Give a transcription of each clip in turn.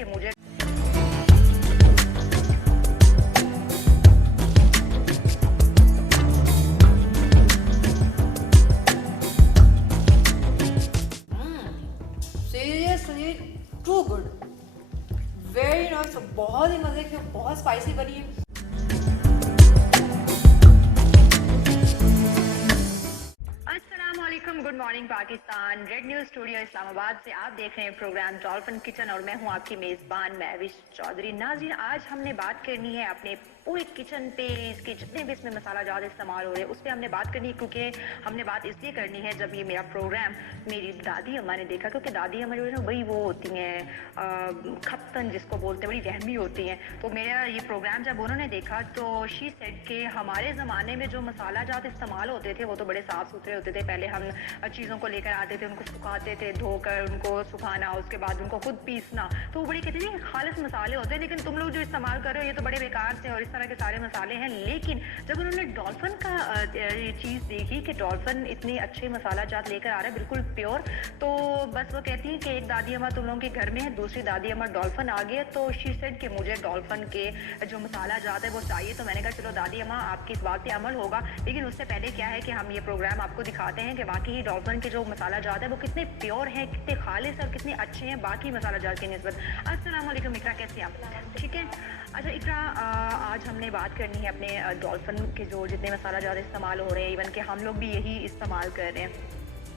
कि मुझे seriously too good, very nice, बहुत ही मजे की, बहुत स्पाइसी बनी है। अस्सलामुअलैकुम, good morning Pakistan. Red news studio Islamabad से आप देख रहे हैं प्रोग्राम डॉल्फिन किचन और मैं हूं आपकी मेज़बान महविश चौधरी। नाज़रीन, आज हमने बात करनी है अपने पूरे किचन पे, इसके जितने भी इसमें मसाला जात इस्तेमाल हो रहे हैं उस पर हमने बात करनी है, क्योंकि हमने बात इसलिए करनी है जब ये मेरा प्रोग्राम मेरी दादी अम्मा ने देखा, क्योंकि दादी अम्मा जो है ना वही वो होती हैं खप्तन जिसको बोलते हैं, बड़ी वहमी होती हैं। तो मेरा ये प्रोग्राम जब उन्होंने देखा तो शी सेड के हमारे ज़माने में जो मसाला जात इस्तेमाल होते थे वो तो बड़े साफ़ सुथरे होते थे। पहले हम चीज़ों को लेकर आते थे, उनको सुखाते थे, धोकर उनको सुखाना, उसके बाद उनको खुद पीसना, तो वो बड़े कहते थे खालिस मसाले होते हैं, लेकिन तुम लोग जो इस्तेमाल कर रहे हो ये तो बड़े बेकार से और इस तरह के सारे मसाले हैं। लेकिन जब उन्होंने डॉल्फिन का ये चीज़ देखी कि डॉल्फिन इतने अच्छे मसाला जात लेकर आ रहा है बिल्कुल प्योर, तो बस वो कहती है कि एक दादी अम्मा तुम लोगों के घर में है, दूसरी दादी अम्मा डॉल्फिन आ गया, तो शी सेड कि मुझे डॉल्फिन के जो मसाला जात है वो चाहिए। तो मैंने कहा चलो दादी अम्मा आपकी इस बात पे अमल होगा, लेकिन उससे पहले क्या है कि हम ये प्रोग्राम आपको दिखाते हैं कि वाकई ही डॉल्फिन के जो मसाला जात है वो कितने प्योर हैं, कितने खालिस और कितने अच्छे हैं बाकी मसाला जात की निस्बत। अस्सलाम वालेकुम इकरा, कैसे आप? ठीक है। अच्छा इकरा, आज हमने बात करनी है अपने डॉल्फिन के जो जितने मसाला जात इस्तेमाल हो रहे हैं, इवन कि हम लोग भी यही इस्तेमाल कर रहे हैं।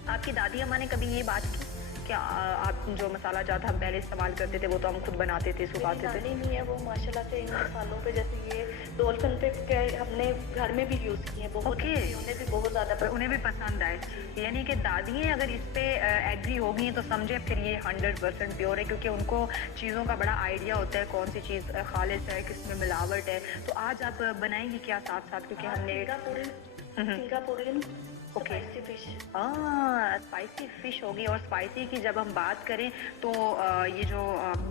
आपकी दादी अम्मा ने कभी ये बात की क्या आप जो मसाला जात हम पहले इस्तेमाल करते थे वो तो हम खुद बनाते थे, सुखाते थे? नहीं है वो माशाल्लाह से इन मसालों पे, जैसे ये डॉल्फिन पे हमने घर में भी यूज़ किए हैं, बहुत Okay. उन्हें भी बहुत ज़्यादा उन्हें भी पसंद आए, यानी कि दादियाँ अगर इस पे एग्री हो गई हैं तो समझे फिर ये 100% प्योर है, क्योंकि उनको चीज़ों का बड़ा आइडिया होता है कौन सी चीज़ खालिस है, किस में मिलावट है। तो आज आप बनाएंगी क्या साथ साथ, क्योंकि हमने Singaporean okay fish, spicy fish होगी। और स्पाइसी की जब हम बात करें तो ये जो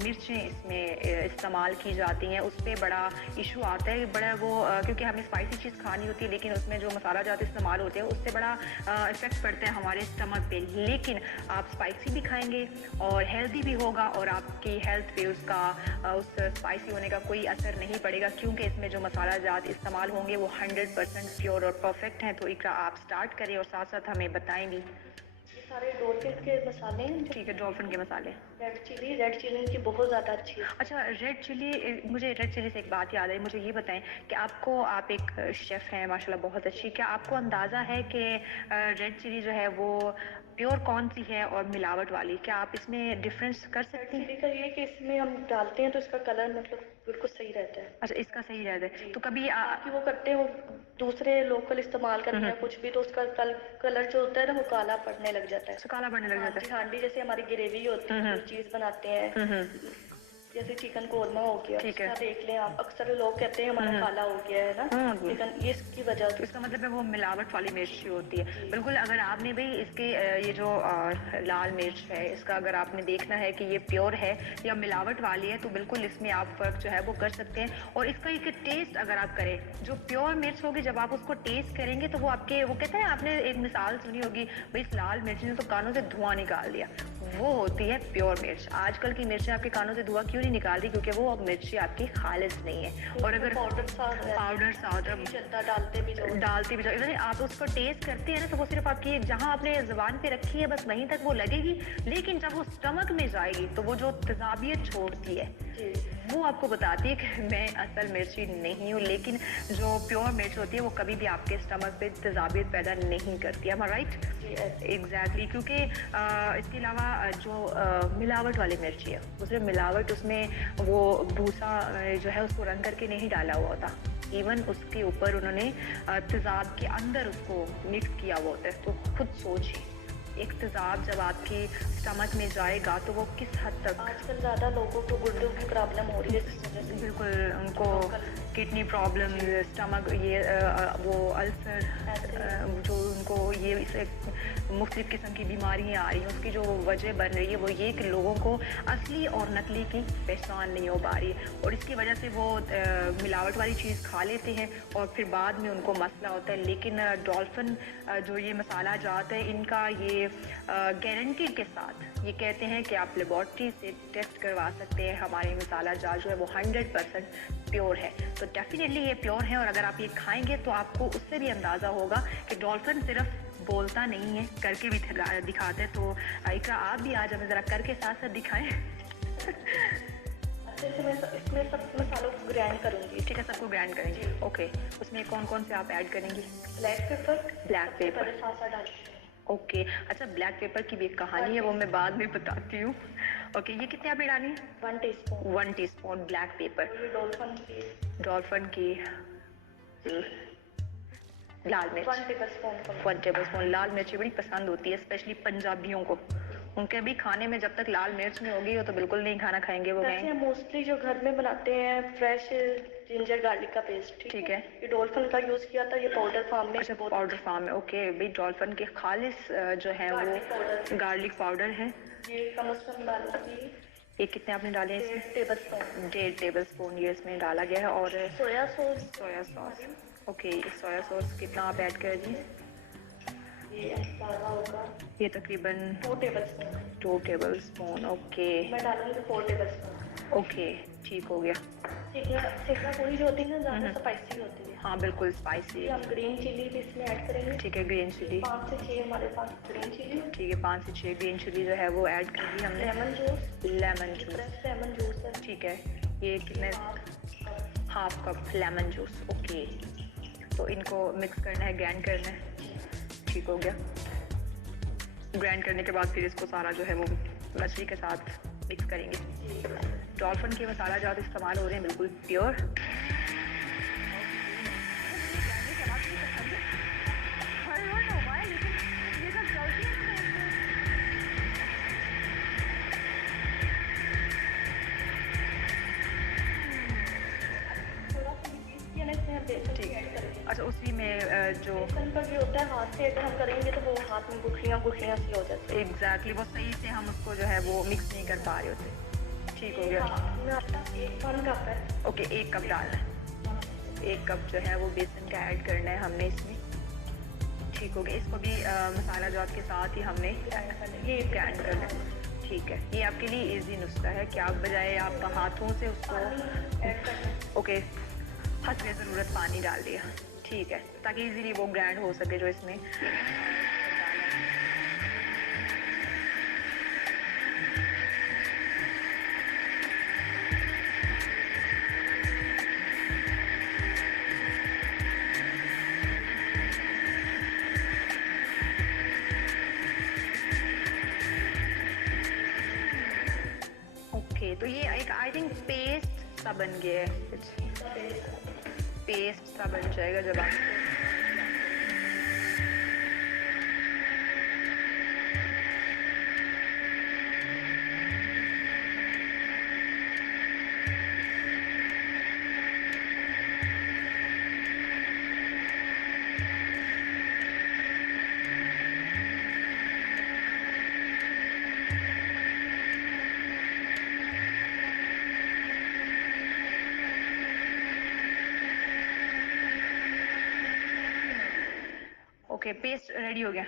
मिर्चें इसमें इस्तेमाल की जाती हैं उस पर बड़ा इशू आता है, बड़ा वो क्योंकि हमें स्पाइसी चीज़ खानी होती है, लेकिन उसमें जो मसाला जात इस्तेमाल होते हैं उससे बड़ा इफ़ेक्ट पड़ता है हमारे स्टमक पे। लेकिन आप स्पाइसी भी खाएंगे और हेल्दी भी होगा और आपकी हेल्थ पे उसका उस स्पाइसी होने का कोई असर नहीं पड़ेगा, क्योंकि इसमें जो मसाला जात इस्तेमाल होंगे वो 100% प्योर और परफेक्ट हैं। तो इकरा आप स्टार्ट करें और साथ साथ हमें बताएं भी। ये सारे डॉल्फिन के मसाले हैं। ठीक है, डॉल्फिन के मसाले। रेड चिली इनकी बहुत ज़्यादा अच्छी है। अच्छा, रेड चिली, मुझे रेड चिली से एक बात याद आई, मुझे ये बताएं कि आपको, आप एक शेफ़ हैं माशाल्लाह बहुत अच्छी, क्या आपको अंदाज़ा है कि रेड चिली जो है वो प्योर कौन सी है और मिलावट वाली? क्या आप इसमें डिफरेंस कर रेड सकती हैं? चिली का ये है कि इसमें हम डालते हैं तो इसका कलर मतलब बिल्कुल सही रहता है। अच्छा, इसका सही रहता है। तो कभी कि वो करते हैं, वो दूसरे लोकल इस्तेमाल करते हैं कुछ भी, तो उसका कलर जो होता है ना वो काला पड़ने लग जाता है। काला बनने लग जाता है। हांडी जैसे हमारी ग्रेवी होती है, जो चीज़ बनाते हैं, जैसे चिकन कोरमा हो गया, ठीक है। देख लें आप, अक्सर लोग कहते हैं हमारा काला हो गया है ना, लेकिन ये इसकी वजह तो इसका मतलब है वो मिलावट वाली मिर्च होती है। बिल्कुल, अगर आपने भी इसके ये जो लाल मिर्च है इसका अगर आपने देखना है कि ये प्योर है या मिलावट वाली है, तो बिल्कुल इसमें आप फ़र्क जो है वो कर सकते हैं। और इसका एक टेस्ट अगर आप करें, जो प्योर मिर्च होगी जब आप उसको टेस्ट करेंगे तो वो आपके, वो कहते हैं आपने एक मिसाल सुनी होगी, भाई इस लाल मिर्च ने तो कानों से धुआं निकाल दिया, वो होती है प्योर मिर्च। आजकल की मिर्चें आपके कानों से धुआं क्यों नहीं निकाल रही? क्योंकि वो अब मिर्ची आपकी खालिस नहीं है। और अगर पाउडर डालते भी जाओ, यानी आप उसको टेस्ट करते हैं ना तो वो सिर्फ आपकी जहाँ आपने ज़ुबान पे रखी है बस वहीं तक वो लगेगी, लेकिन जब वो स्टमक में जाएगी तो वो जो तेजाबियत छोड़ती है वो आपको बताती है कि मैं असल मिर्ची नहीं हूँ। लेकिन जो प्योर मिर्च होती है वो कभी भी आपके स्टमक पे तेजाबियत पैदा नहीं करती है। Right, exactly. क्योंकि इसके अलावा जो मिलावट वाली मिर्ची है उसमें मिलावट, उसमें वो भूसा जो है उसको रंग करके नहीं डाला हुआ होता, इवन उसके ऊपर उन्होंने तेजाब के अंदर उसको मिक्स किया हुआ होता है। तो खुद सोचिए, एक तेजाब जब आपकी स्टमक में जाएगा तो वो किस हद तक। आजकल ज़्यादा लोगों को गुर्दों की प्रॉब्लम हो रही है, बिल्कुल, उनको किडनी प्रॉब्लम, स्टमक, ये वो अल्सर, जो उनको ये इसे मुख्तलिफ़ किस्म की बीमारियाँ आ रही हैं, उसकी जो वजह बन रही है वो ये कि लोगों को असली और नकली की पहचान नहीं हो पा रही है, और इसकी वजह से वो मिलावट वाली चीज़ खा लेते हैं और फिर बाद में उनको मसला होता है। लेकिन डॉल्फिन जो ये मसाला जात है इनका ये गारंटी के साथ बात। ये कहते हैं कि आप लेबॉर्ट्री से टेस्ट करवा सकते हैं, हमारे मसाला जार जो है वो 100% प्योर है। तो डेफिनेटली ये प्योर है, और अगर आप ये खाएंगे तो आपको उससे भी अंदाज़ा होगा कि डॉल्फिन सिर्फ बोलता नहीं है, करके भी दिखाते हैं। तो इकरा, आप भी आज हमें ज़रा करके साथ साथ दिखाएं। अच्छे से मैं इसमें सब मसालों को ग्राइंड करूँगी। ठीक है, सबको ग्राइंड करेंगे। ओके, उसमें कौन कौन से आप ऐड करेंगी? Black pepper. ब्लैक पेपर, पहले साथ साथ डालूंगी। ओके। अच्छा, ब्लैक पेपर की भी एक कहानी है, वो मैं बाद में बताती हूँ। ओके, ये कितने आपने डाली? 1 टीस्पून। 1 teaspoon black pepper. ये डॉल्फिन की लाल मिर्च 1 टेबलस्पून। 1 टेबलस्पून। लाल मिर्च बड़ी पसंद होती है स्पेशली पंजाबियों को। उनके भी खाने में जब तक लाल मिर्च नहीं होगी वो तो बिल्कुल नहीं खाना खाएंगे वो। वैसे हम मोस्टली जो घर में बनाते हैं फ्रेश जिंजर गार्लिक का पेस्ट। ठीक है। ये डॉल्फिन का यूज किया था, ये पाउडर फॉर्म में। अच्छा, पाउडर फॉर्म में। ओके भाई, डॉल्फिन के खालिस जो है वो गार्लिक पाउडर है। ये कम से कम डालूंगी। ये कितने आपने डाले हैं? 1.5 टेबलस्पून। 1.5 टेबलस्पून ये इसमें डाला गया है। और soya sauce. Soya sauce, okay. Soya sauce कितना आप ऐड कर दी? ये ज़्यादा होगा, ये तकरीबन 2 टेबलस्पून। 2 tablespoon, okay. मैं डालूंगी 4 टेबलस्पून। ओके, ठीक हो गया। सेकरा पूरी जो होती है ना, ज़्यादा स्पाइसी होती है। हाँ बिल्कुल स्पाइसी। हम ग्रीन चिली भी इसमें ऐड करेंगे। ठीक है, ग्रीन चिली 5 से 6 हमारे पास ग्रीन चिली। ठीक है, 5 से 6 ग्रीन चिली जो है वो ऐड कर दी हमने। Lemon juice. Lemon juice, fresh lemon juice है। ठीक है। ये कितने? Half cup lemon juice, okay. तो इनको मिक्स करना है, ग्राइंड करना है। ठीक हो गया। ग्राइंड करने के बाद फिर इसको सारा जो है वो मछली के साथ मिक्स करेंगे। डॉल्फिन के मसाला जात इस्तेमाल हो रहे हैं बिल्कुल प्योर। अच्छा, उसी में जो बेसन का भी होता है, हाथ से अगर हम करेंगे तो वो हाथ में गुठलियाँ गुठलियाँ सी हो जाती है। एग्जैक्टली वो सही से हम उसको जो है वो मिक्स नहीं कर पा रहे होते। ठीक हो गया। में आटा 1 कप है। ओके, 1 कप डालना है। 1 कप जो है वो बेसन का ऐड करना है हमने इसमें। ठीक हो गया। इसको भी मसाला जात के साथ ही हमने ये ग्राइंड करना है। ठीक है, ये आपके लिए इजी नुस्खा है कि आप बजाय आपका हाथों से उसको, ओके, हस्बे ज़रूरत पानी डाल दिया। ठीक है, ताकि इजीली वो ग्राइंड हो सके जो इसमें। ओके, तो ये एक आई थिंक पेस्ट सा बन गया है। पेस्ट सा बन जाएगा जब आप ओके, पेस्ट रेडी हो गया।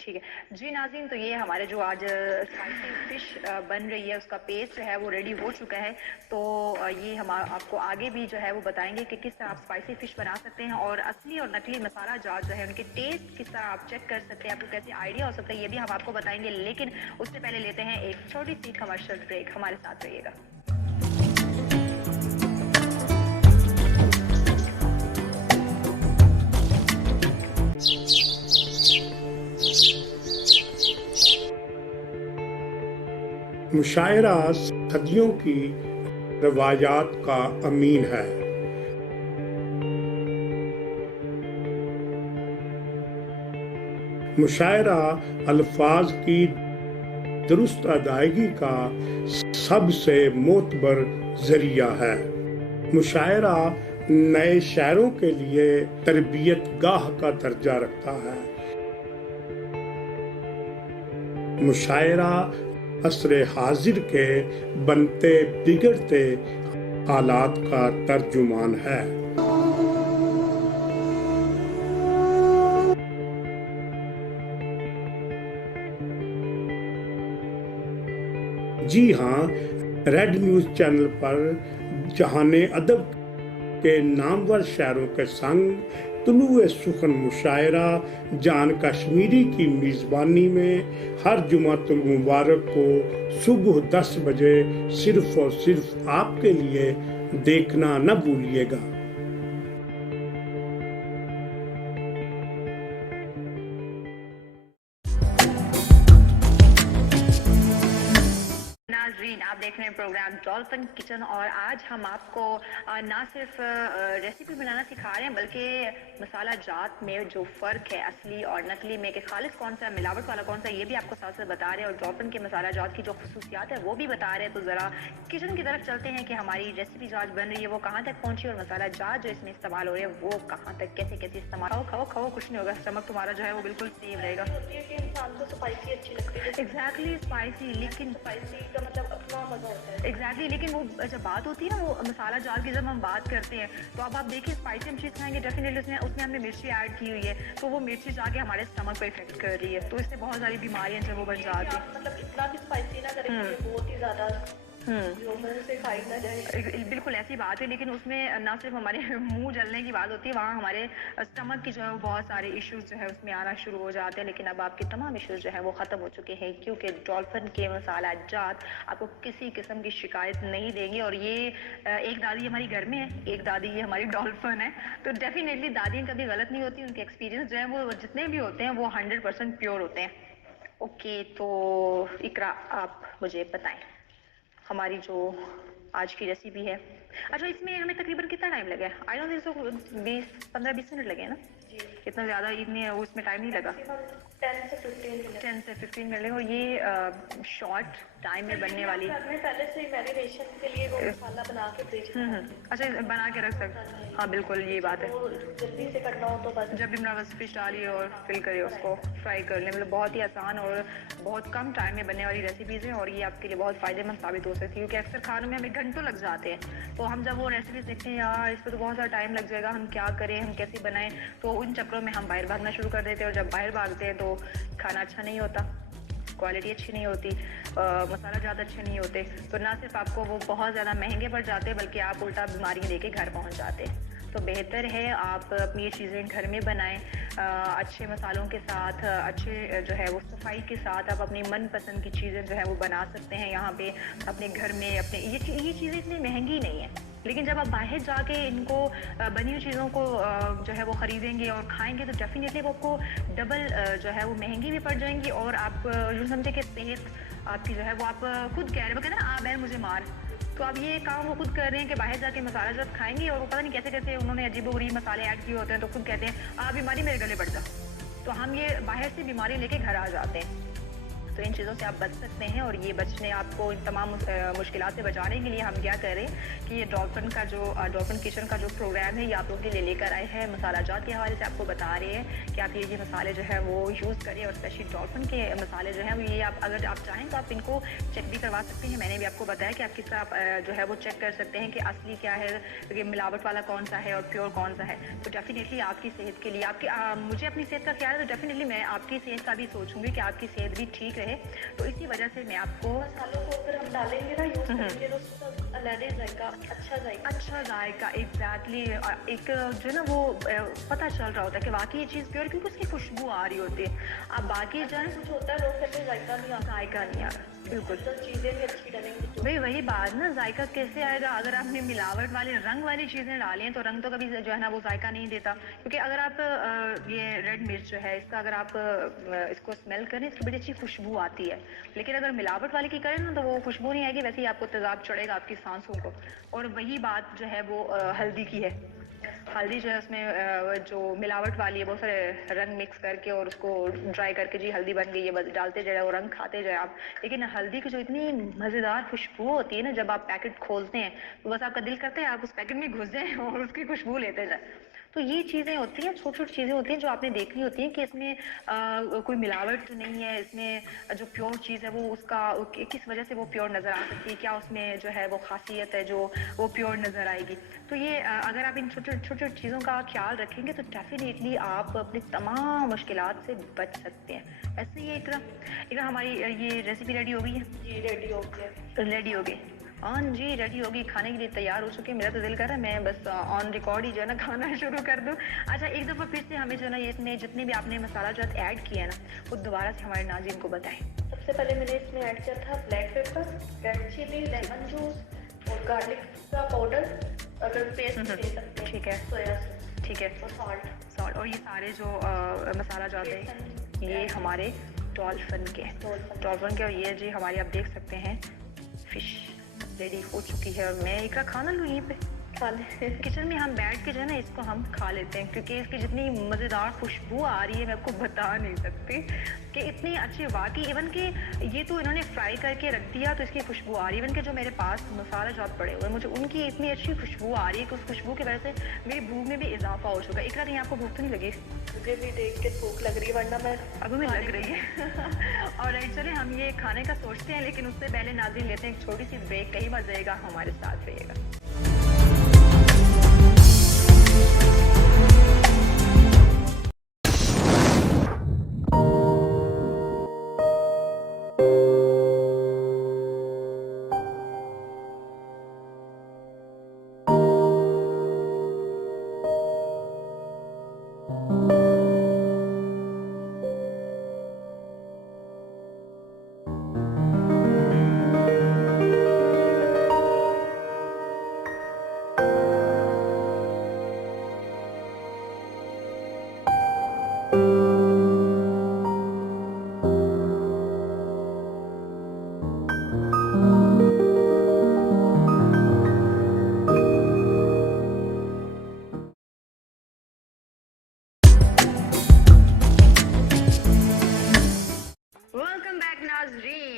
ठीक है जी नाज़रीन, तो ये हमारे जो आज स्पाइसी फिश बन रही है उसका पेस्ट है वो रेडी हो चुका है। तो ये हम आपको आगे भी जो है वो बताएंगे कि किस तरह आप स्पाइसी फिश बना सकते हैं, और असली और नकली मसाला जार जो है उनके टेस्ट किस तरह आप चेक कर सकते हैं, आपको कैसे आइडिया हो सकता है, ये भी हम आपको बताएंगे। लेकिन उससे पहले लेते हैं एक छोटी सी कमर्शियल ब्रेक। हमारे साथ रहिएगा। मुशायरा सदियों की रवायात का अमीन है। मुशायरा अल्फाज की दुरुस्त अदायगी का सबसे मोतबर जरिया है। मुशायरा नए शायरों के लिए तरबियत गाह का दर्जा रखता है। मुशायरा असरे हाजिर के बनते बिगड़ते हालात का तर्जुमान है। जी हाँ, रेड न्यूज़ चैनल पर जहाने अदब के नामवर शायरों के संग तुलुए सुखन मुशायरा जान कश्मीरी की मेज़बानी में हर जुमातुल मुबारक को सुबह 10 बजे सिर्फ और सिर्फ आपके लिए देखना न भूलिएगा। नाजरीन, आप देख रहे हैं प्रोग्राम डॉल्फिन किचन और आज हम आपको ना सिर्फ रेसिपी बनाना सिखा रहे हैं बल्कि मसाला जात में जो फ़र्क है असली और नकली में, कि खालिस कौन सा है, मिलावट वाला कौन सा है, ये भी आपको साथ साथ बता रहे हैं और डॉल्फिन के मसाला जात की जो खसूसियात है वो भी बता रहे हैं। तो ज़रा किचन की तरफ चलते हैं कि हमारी रेसिपी जो आज बन रही है वो कहाँ तक पहुँची और मसाला जात जो इसमें इस्तेमाल हो रहे हैं वो कहाँ तक कैसे कैसे इस्तेमाल। खाओ खाओ खाओ, कुछ नहीं होगा, स्टमक तुम्हारा जो है वो बिल्कुल सेफ रहेगा। होती है कि इंसान को स्पाइसी अच्छी लगती है, एग्जैक्टली स्पाइसी, लेकिन स्पाइसी का मतलब अपना मजा होता है। एग्जैक्टली लेकिन वो जब बात होती है ना वो मसाला जात की, जब हम बात करते हैं तो अब आप देखिए स्पाइसी हम चीज़ खाएंगे डेफिनेटली उसमें हमने मिर्ची ऐड की हुई है, तो वो मिर्ची जाके हमारे स्टमक को इफेक्ट कर रही है, तो इससे बहुत सारी बीमारियां जो वो बन जाती हैं। मतलब इतना भी स्पाइसी ना करेंगे, बहुत ही ज्यादा जो मुंह से खाई ना जाए। बिल्कुल ऐसी बात है, लेकिन उसमें ना सिर्फ हमारे मुंह जलने की बात होती है, वहाँ हमारे स्टमक की जो है बहुत सारे इश्यूज जो है उसमें आना शुरू हो जाते हैं। लेकिन अब आपके तमाम इश्यूज जो है वो ख़त्म हो चुके हैं क्योंकि डॉल्फिन के मसाला जात आपको किसी किस्म की शिकायत नहीं देंगे। और ये एक दादी हमारी घर में है, एक दादी ये हमारी डॉल्फिन है, तो डेफिनेटली दादियाँ कभी गलत नहीं होती, उनके एक्सपीरियंस जो है वो जितने भी होते हैं वो 100% प्योर होते हैं। ओके, तो इकरा आप मुझे बताएं हमारी जो आज की रेसिपी है। अच्छा, इसमें हमें तकरीबन कितना टाइम लगा? I don't think so 15-20 minute लगे ना, इतना ज़्यादा इतने उसमें टाइम नहीं लगा। 10 से 15 मिनट 10 से 15 मिनट लगे और ये शॉर्ट टाइम में बनने वाली। हमने पहले से मैरिनेशन के लिए वो मसाला बना के फ्रिज में अच्छा, बना के रख सकते, हाँ बिल्कुल ये बात है। वो जल्दी से करना हो तो बस जब भी अपना बस फिश डालिए और फिल करिए उसको फ्राई कर लें, मतलब बहुत ही आसान और बहुत कम टाइम में बनने वाली रेसिपीज़ हैं और ये आपके लिए बहुत फ़ायदेमंद साबित हो सकती है क्योंकि अक्सर खानों में हमें घंटों लग जाते हैं, तो हम जब वो रेसिपीज़ देखते हैं यार इस पर तो बहुत सारा टाइम लग जाएगा, हम क्या करें, हम कैसे बनाएं, तो उन चक्करों में हम बाहर भागना शुरू कर देते हैं और जब बाहर भागते हैं तो खाना अच्छा नहीं होता, क्वालिटी अच्छी नहीं होती, मसाला ज़्यादा अच्छे नहीं होते, तो ना सिर्फ आपको वो बहुत ज़्यादा महंगे पड़ जाते हैं बल्कि आप उल्टा बीमारी लेके घर पहुंच जाते हैं। तो बेहतर है आप अपनी ये चीज़ें घर में बनाएं, अच्छे मसालों के साथ, अच्छे जो है वो सफाई के साथ आप अपनी मनपसंद की चीज़ें जो है वो बना सकते हैं यहाँ पे अपने घर में। अपने ये चीज़ें इतनी महंगी नहीं है, लेकिन जब आप बाहर जाके इनको बनी हुई चीज़ों को जो है वो ख़रीदेंगे और खाएंगे तो डेफिनेटली वो आपको डबल जो है वो महंगी भी पड़ जाएंगी और आप यूँ समझे कि सेहत आपकी जो है वो आप खुद कह रहे हैं, वो कहते हैं ना आ बैर मुझे मार, तो आप ये काम वो खुद कर रहे हैं कि बाहर जाके मसाला जब खाएंगे और वो पता नहीं कैसे कैसे उन्होंने अजीबोगरीब मसाले ऐड किए होते हैं, तो खुद कहते हैं आ बीमारी मेरे गले पड़ जा, तो हम ये बाहर से बीमारी लेके घर आ जाते हैं। तो इन चीज़ों से आप बच सकते हैं और ये बचने आपको इन तमाम मुश्किलात से बचाने के लिए हम क्या कर रहे हैं कि ये डॉल्फिन का जो डॉल्फिन किचन का जो प्रोग्राम है ये आप लोगों के लिए लेकर आए हैं। मसाला जात के हवाले से आपको बता रहे हैं कि आप ये मसाले जो है वो यूज़ करें और स्पेशली डॉल्फिन के मसाले जो हैं ये आप अगर आप चाहें तो आप इनको चेक भी करवा सकते हैं। मैंने भी आपको बताया कि आप किस तरह जो है वो चेक कर सकते हैं कि असली क्या है, कि मिलावट वाला कौन सा है और प्योर कौन सा है। तो डेफिनेटली आपकी सेहत के लिए मुझे अपनी सेहत का ख्याल है, तो डेफिनेटली मैं आपकी सेहत का भी सोचूंगी कि आपकी सेहत भी ठीक रहे, तो इसी वजह से मैं आपको मसालों को अगर हम डालेंगे ना यूज करेंगे तो उसका अलग जाएगा, अच्छा जाएगा एग्जैक्टली एक जो है ना वो पता चल रहा होता है कि वाकई ये चीज़ प्योर, क्योंकि उसकी खुशबू आ रही होती है। आप बाकी जो है कुछ होता है लोग कहते हैं जायका नहीं आता, जायका नहीं आ रहा, बिल्कुल तो चीज़ें भी अच्छी डालेंगे तो भाई वही बात ना, जायका कैसे आएगा अगर आपने मिलावट वाले रंग वाली चीज़ें डाली हैं, तो रंग तो कभी जो है ना वो जायका नहीं देता। क्योंकि अगर आप ये रेड मिर्च जो है इसका अगर आप इसको स्मेल करें इसकी बड़ी अच्छी खुशबू आती है, लेकिन अगर मिलावट वाले की करें ना तो वो खुशबू नहीं आएगी, वैसे ही आपको तेजाब चढ़ेगा आपकी सांसों को। और वही बात जो है वो हल्दी की है, हल्दी जो है उसमें जो मिलावट वाली है बहुत सारे रंग मिक्स करके और उसको ड्राई करके जी हल्दी बन गई है, बस डालते जाए और रंग खाते जाए आप। लेकिन हल्दी की जो इतनी मज़ेदार खुशबू होती है ना, जब आप पैकेट खोलते हैं तो बस आपका दिल करता है आप उस पैकेट में घुस जाएं और उसकी खुशबू लेते जाए। तो ये चीज़ें होती हैं, छोटी छोटी चीज़ें होती हैं जो आपने देखनी होती हैं कि इसमें कोई मिलावट तो नहीं है, इसमें जो प्योर चीज़ है वो उसका किस वजह से वो प्योर नज़र आ सकती है, क्या उसमें जो है वो खासियत है जो वो प्योर नज़र आएगी। तो ये अगर आप इन छोटी छोटी चीज़ों का ख्याल रखेंगे तो डेफिनेटली आप अपनी तमाम मुश्किलात से बच सकते हैं। ऐसे ही इकरा हमारी ये रेसिपी रेडी हो गई है? जी रेडी हो गया। रेडी हो गई? हाँ जी रेडी होगी, खाने के लिए तैयार हो चुके हैं। मेरा तो दिल कर रहा है मैं बस ऑन रिकॉर्ड ही जो है ना खाना शुरू कर दूँ। अच्छा एक दफ़ा फिर से हमें जो है ना इसमें जितने भी आपने मसाला जो ऐड किया है ना वो दोबारा से हमारे नाज़रीन को बताएं। सबसे पहले मैंने इसमें ऐड किया था black pepper, red chilli, lemon juice और गार्लिक का पाउडर, अगर पेस्ट दे सकते हैं। ठीक है। Soya sauce. ठीक है। और सॉल्ट। और ये सारे जो मसाला जो आते हैं ये हमारे डॉल्फिन के और ये जी हमारी आप देख सकते हैं फिश रेडी हो चुकी है। और मैं इकरा खाना लूँ यहीं पे खा ले। किचन में हम बैठ के जो है ना इसको हम खा लेते हैं क्योंकि इसकी जितनी मज़ेदार खुशबू आ रही है मैं आपको बता नहीं सकती कि इतनी अच्छी वाकई। इवन कि ये तो इन्होंने फ्राई करके रख दिया तो इसकी खुशबू आ रही है। इवन कि जो मेरे पास मसाला जो पड़े हुए मुझे उनकी इतनी अच्छी खुशबू आ रही है कि उस खुशबू की वजह से मेरी भूख में भी इजाफा हो चुका है। इकरा कहीं आपको भूख तो नहीं लगी? मुझे भी देख के भूख लग रही है वरना मैं अभी में लग रही है। और चले हम ये खाने का सोचते हैं लेकिन उससे पहले नाज़रीन लेते हैं एक छोटी सी ब्रेक। कहीं मर जाएगा, हमारे साथ रहिएगा।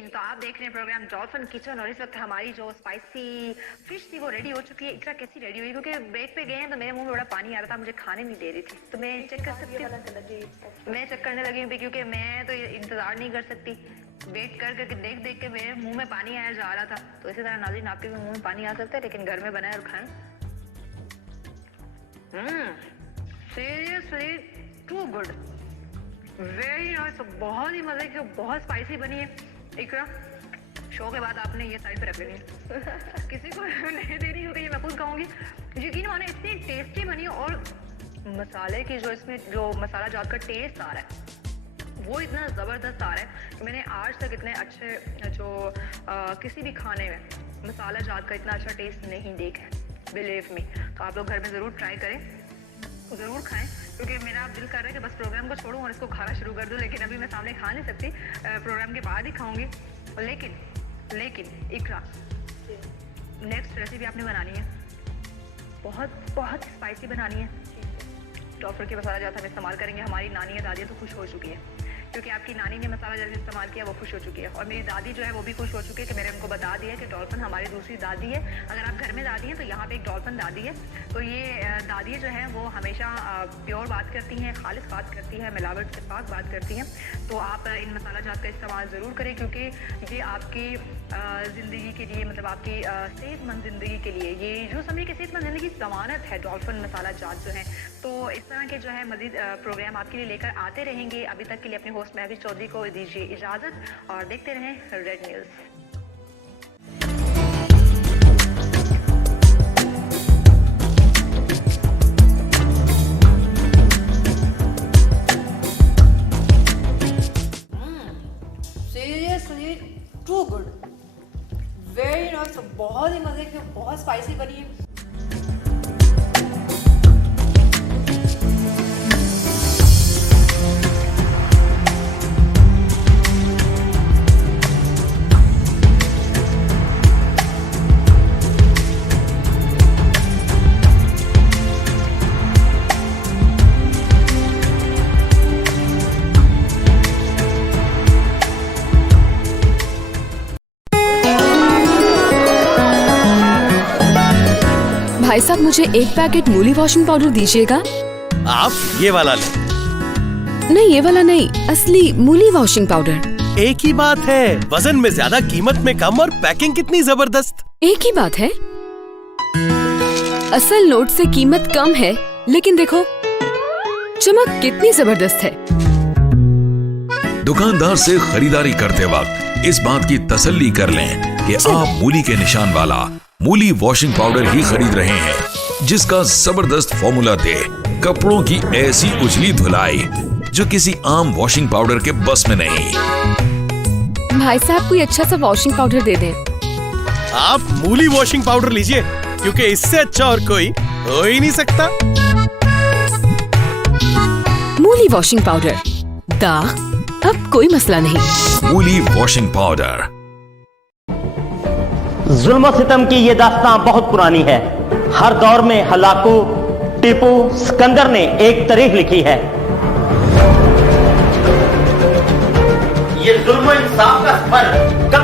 तो आप देख रहे हैं प्रोग्राम डॉल्फिन किचन और इस वक्त हमारी जो स्पाइसी फिश थी वो रेडी हो चुकी है। इकरा कैसी रेडी हुई? क्योंकि ब्रेक पे गए हैं तो मेरे मुंह में बड़ा पानी आ रहा था, मुझे खाने नहीं दे रही थी। तो मैं चेक कर सकती हूँ? मैं चेक करने लगी हूँ क्योंकि मैं तो इंतजार नहीं कर सकती। वेट कर करके देख देख के मेरे मुंह में पानी आया जा रहा था। तो इसी तरह नाज़रीन आपके भी मुंह में पानी आ सकता है लेकिन घर में बनाए और खाएं। Seriously too good, very nice. बहुत ही मजे की, बहुत स्पाइसी बनी है। इकरा शो के बाद आपने ये साइड पे रख लेनी है। किसी को नहीं देनी होगी, ये मैं खुद खाऊंगी। यकीन माने इतनी टेस्टी बनी है और मसाले की जो इसमें जो मसाला जात का टेस्ट आ रहा है वो इतना ज़बरदस्त आ रहा है कि मैंने आज तक इतने अच्छे जो किसी भी खाने में मसाला जात का इतना अच्छा टेस्ट नहीं देखा है, बिलीव मी। तो आप लोग घर में ज़रूर ट्राई करें, ज़रूर खाएं क्योंकि मेरा अब दिल कर रहा है कि बस प्रोग्राम को छोड़ूं और इसको खाना शुरू कर दूं। लेकिन अभी मैं सामने खा नहीं सकती, प्रोग्राम के बाद ही खाऊंगी। लेकिन इकरा नेक्स्ट रेसिपी आपने बनानी है, बहुत स्पाइसी बनानी है। डॉक्टर के मसाला जाता हम इस्तेमाल करेंगे। हमारी नानी या दादी तो खुश हो चुकी है क्योंकि आपकी नानी ने मसाला जैसे इस्तेमाल किया वो खुश हो चुकी है और मेरी दादी जो है वो भी खुश हो चुकी है कि मैंने उनको बता दिया कि डॉल्फिन हमारी दूसरी दादी है। अगर आप घर में दादी हैं तो यहाँ पे एक डॉल्फिन दादी है। तो ये दादी जो है वो हमेशा प्योर बात करती हैं, खालिस बात करती है, मिलावट से पाक बात करती हैं। तो आप इन मसाला जात का इस्तेमाल ज़रूर करें क्योंकि ये आपकी ज़िंदगी के लिए, मतलब आपकी सेहतमंद ज़िंदगी के लिए, ये जो समझिए कि सेहतमंद ज़िंदगी की ज़मानत है डॉल्फिन मसाला जात जो है। तो इस तरह के जो है मज़ीद प्रोग्राम आपके लिए लेकर आते रहेंगे। अभी तक के लिए अपने होस्ट महबूब चौधरी को दीजिए इजाज़त और देखते रहें red news. Seriously too good, very nice. बहुत ही मजे की, बहुत स्पाइसी बनी है। भाई साहब मुझे एक पैकेट मूली वॉशिंग पाउडर दीजिएगा। आप ये वाला लें। नहीं, ये वाला नहीं, असली मूली वॉशिंग पाउडर। एक ही बात है, वजन में ज्यादा, कीमत में कम और पैकिंग कितनी जबरदस्त। एक ही बात है, असल नोट से कीमत कम है, लेकिन देखो चमक कितनी जबरदस्त है। दुकानदार से खरीदारी करते वक्त इस बात की तसल्ली कर लें कि आप मूली के निशान वाला मूली वॉशिंग पाउडर ही खरीद रहे हैं, जिसका जबरदस्त फॉर्मूला दे कपड़ों की ऐसी उजली धुलाई जो किसी आम वॉशिंग पाउडर के बस में नहीं। भाई साहब, कोई अच्छा सा वॉशिंग पाउडर दे दें। आप मूली वॉशिंग पाउडर लीजिए, क्योंकि इससे अच्छा और कोई हो ही नहीं सकता। मूली वॉशिंग पाउडर, दाग अब कोई मसला नहीं। मूली वॉशिंग पाउडर। जुल्म सितम की ये दास्तां बहुत पुरानी है। हर दौर में हलाकू, टीपू, सिकंदर ने एक तारीख लिखी है। ये जुल्म इंसाफ का फर्क